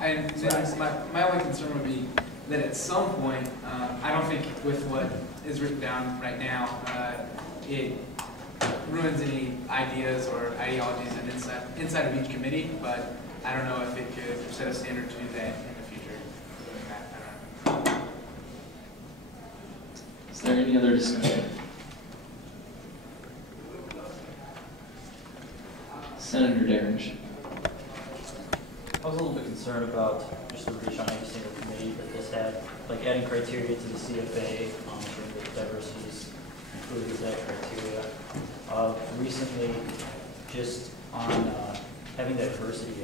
And my only concern would be that at some point, I don't think with what is written down right now, it ruins any ideas or ideologies and inside of each committee, but I don't know if it could set a standard to do that in the future. I don't know. Is there any other discussion? Senator Derenge. I was a little bit concerned about just the reach on every single committee that this had, like adding criteria to the CFA, ensuring that diversity is included as that criteria. Recently, just on having diversity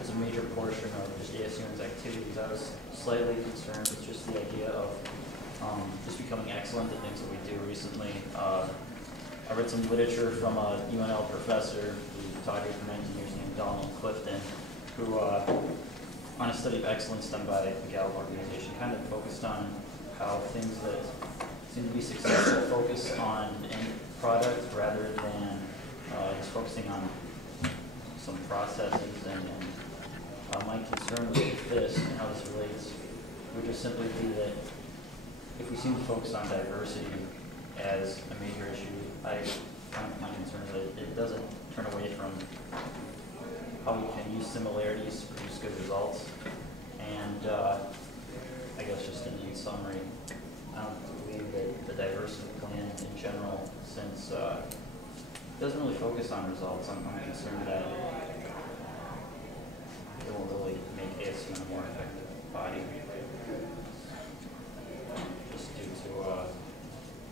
as a major portion of just ASUN's activities, I was slightly concerned with just the idea of just becoming excellent at things that we do recently. I read some literature from a UNL professor who taught here from engineers named Donald Clifton, who on a study of excellence done by the Gallup organization kind of focused on how things that seem to be successful focus on end product rather than just focusing on some processes. And my concern with this and how this relates would just simply be that if we seem to focus on diversity as a major issue, my concern is that it doesn't turn away from how we can use similarities to produce good results. And I guess just in summary, I don't believe that the diversity plan in general, since it doesn't really focus on results, I'm concerned that it will really make ASUN a more effective body, just due to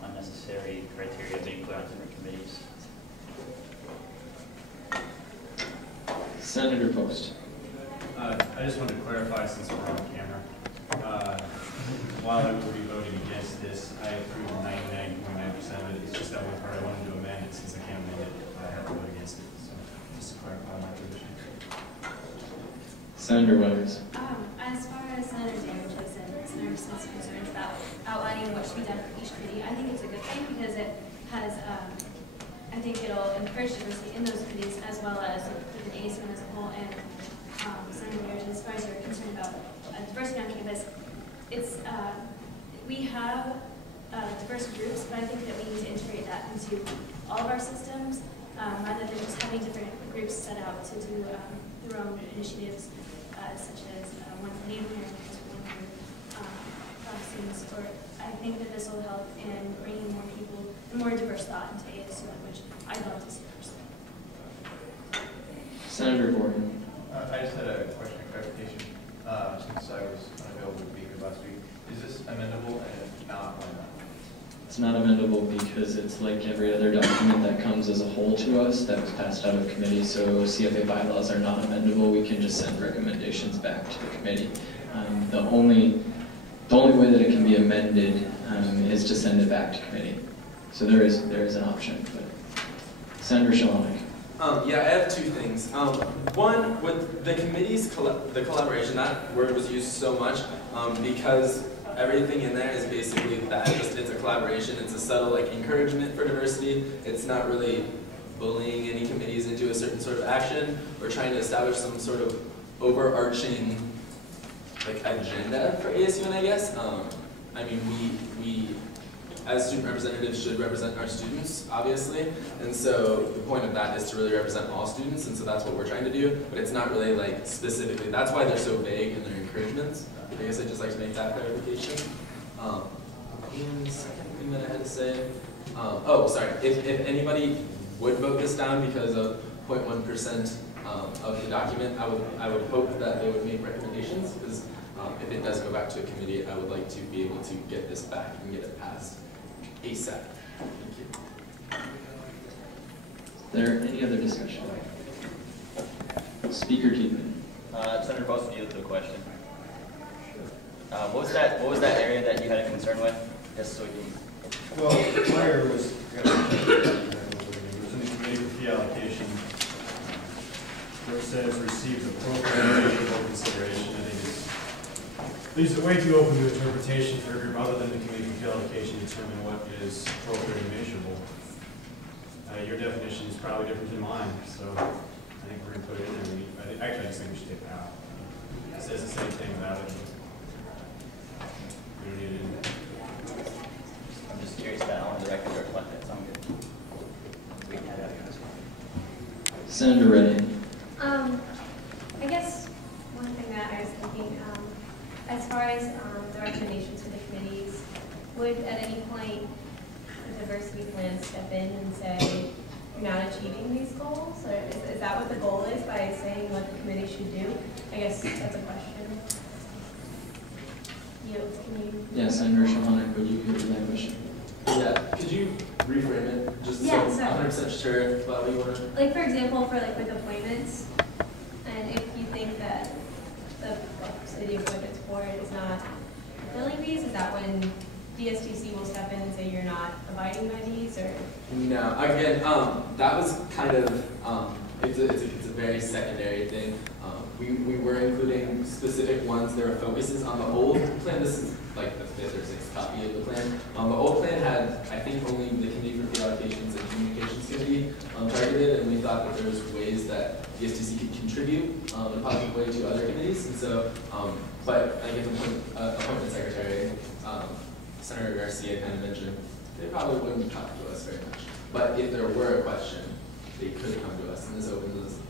unnecessary criteria being put on different committees. Senator Post. I just wanted to clarify, since we're on camera, while I will be voting against this, I approve 99.9% of it. It's just that one part I wanted to amend it, since I can't amend it, I have to vote against it. So just to clarify my position. Senator Weathers. As far as Senator Derenge and Senator Smith's concerns about outlining what should be done for each committee, I think it's a good thing because it has, I think it'll encourage diversity in those committees as well as the ASUN as a whole. And Senator Derenge, as far as you're concerned about diversity on campus, it's we have diverse groups, but I think that we need to integrate that into all of our systems rather than just having different groups set out to do their own initiatives, such as one for neighborhood, one for processes. Or I think that this will help in bringing more people and more diverse thought into ASUN, which I'd love to see personally. Senator Gordon. I just had a question of clarification. Since I was unavailable to be here last week, is this amendable, and if not, why not? It's not amendable because it's like every other document that comes as a whole to us that was passed out of committee. So CFA bylaws are not amendable. We can just send recommendations back to the committee. The only way that it can be amended is to send it back to committee. So there is an option. But Senator Shilhanek. Yeah, I have two things. One, with the committees, the collaboration, that word was used so much because everything in there is basically that. It's a collaboration. It's a subtle encouragement for diversity. It's not really bullying any committees into a certain sort of action or trying to establish some sort of overarching agenda for ASUN, I guess. I mean, we as student representatives should represent our students, obviously, and so the point of that is to really represent all students, and so that's what we're trying to do, but it's not really specifically, that's why they're so vague in their encouragements. I guess I'd just like to make that clarification. And the second thing that I had to say, oh, sorry, if anybody would vote this down because of 0.1% of the document, I would hope that they would make recommendations, because if it does go back to a committee, I would like to be able to get this back and get it passed ASAP. Thank you. Is there any other discussion? Speaker Keatman. Senator Post, would you the question? What was that area that you had a concern with? Just so we can. Well, the prior was in the committee for fee allocation, where it says receives appropriate and measurable consideration. I think leaves it way too open to interpretation for a group other than the committee for fee allocation to determine what is appropriate and measurable. Your definition is probably different than mine, so I think we're going to put it in there. Actually, I just think we should take it out. It says the same thing without it. We don't need it in there. I'm just curious that on the record to reflect that, so I'm good. We can have that. Senator Reddy. I guess one thing that I was thinking, as far as the recommendations for the committees, would at any point the diversity plan step in and say, you're not achieving these goals? Or is that what the goal is by saying what the committee should do? I guess that's a question. Can you? Yeah, Senator Shilhanek, would you hear that question? Yeah, could you reframe it, just so Yeah, I'm sorry. 100% sure about what you want to... Like, for example, for like with appointments, and if you think that the city appointments board is not fulfilling these, is that when DSTC will step in and say you're not abiding by these, or? No, again, that was kind of, it's a very secondary thing. We were including specific ones. There were focuses on the old plan. This is like the 5th or 6th copy of the plan. The old plan had, I think, only the Committee for Fee Allocations and Communications Committee targeted, and we thought that there was ways that the STC could contribute in a positive way to other committees. And so, but I guess appointment secretary, Senator Garcia kind of mentioned, they probably wouldn't talk to us very much. But if there were a question, they could come to us, and this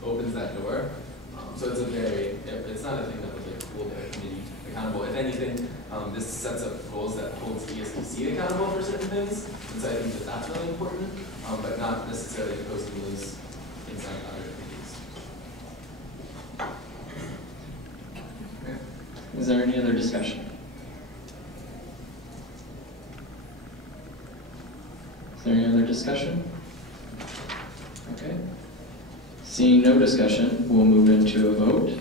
opens that door. So it's it's not a thing that would hold the committee accountable. If anything, this sets up goals that holds the ESPC accountable for certain things, and so I think that that's really important, but not necessarily imposing those things on other committees. Is there any other discussion? Is there any other discussion? Okay. Seeing no discussion, we'll move into a vote.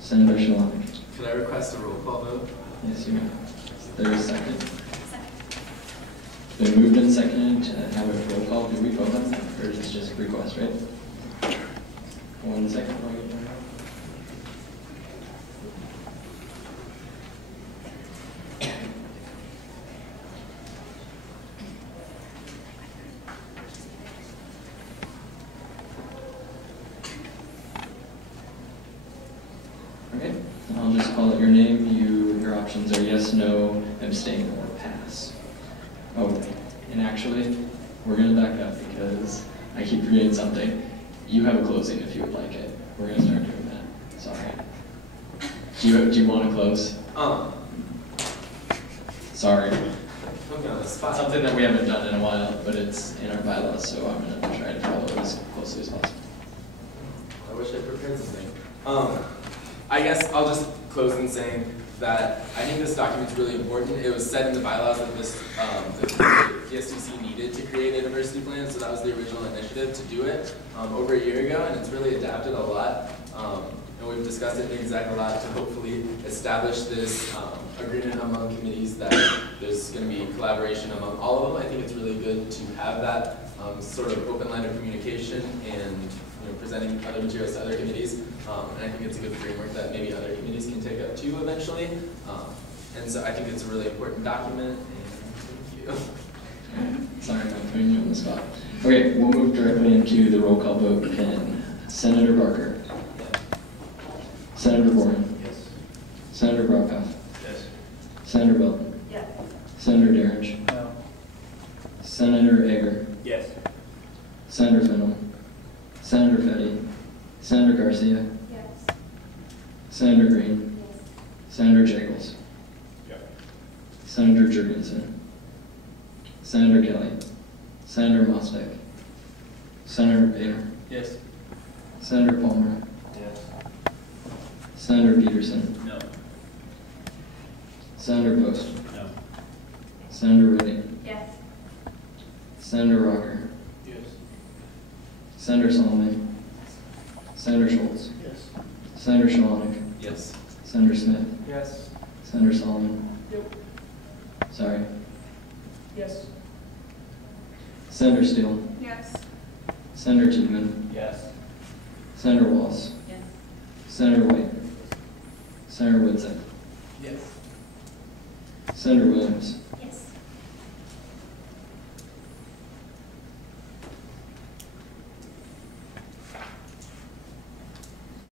Senator Shilhanek. Could I request a roll call vote? Yes, you may. Is there a second? Been moved and seconded to have a roll call. Do we vote on that, or is this just a request, right? 1 second while you turn out. Okay, I'll just call out your name. Your options are yes, no, abstain, or pass. Oh, and actually, we're going to back up because I keep forgetting something. You have a closing if you would like it. We're going to start doing that. Sorry. Do you want to close? Sorry. Put me on the spot. Something that we haven't done in a while, but it's in our bylaws, so I'm going to try to follow it as closely as possible. I wish I prepared something. I guess I'll just close in saying that I think this document's really important. It was said in the bylaws that the PSTC needed to create a diversity plan, so that was the original initiative to do it over a year ago, and it's really adapted a lot. And we've discussed it in exec a lot to hopefully establish this agreement among committees that there's going to be collaboration among all of them. I think it's really good to have that sort of open line of communication and presenting other materials to other committees. And I think it's a good framework that maybe other committees can take up too eventually. And so I think it's a really important document, and thank you. Sorry, I'm putting you on the spot. Okay, we'll move directly into the roll call vote. And Senator Barker. Yeah. Senator Boren. Yes. Senator Brockhoff. Yes. Senator Belton. Yeah. Senator Derenge. No. Senator Egger. Yes. Senator Fennell. Senator Fetty. Senator Garcia. Yes. Senator Green. Yes. Senator Jagels. Yep. Senator Jurgensen. Senator Kelly. Senator Mostek. Senator Payer. Yes. Senator Palmer. Yes. Senator Pederson. No. Senator Post. No. Senator Reddy. Yes. Senator Rocker. Yes. Senator Solomon. Senator Schultz. Yes. Senator Shilhanek. Yes. Senator Smith. Yes. Senator Solomon. Yep. Sorry. Yes. Senator Steele. Yes. Senator Tiedemann. Yes. Senator Walls. Yes. Senator White. Senator Woodsett. Yes. Senator Williams.